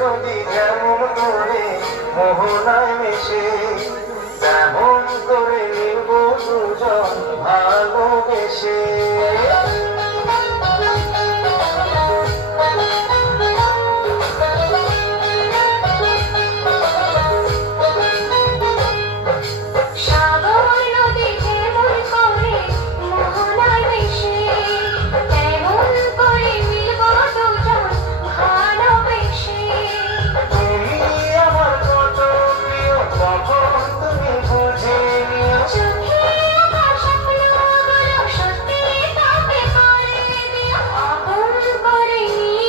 যদি যেমন করে মোহনায় মেশে। তেমন করে নির্ব দুজন ভালোবেসে।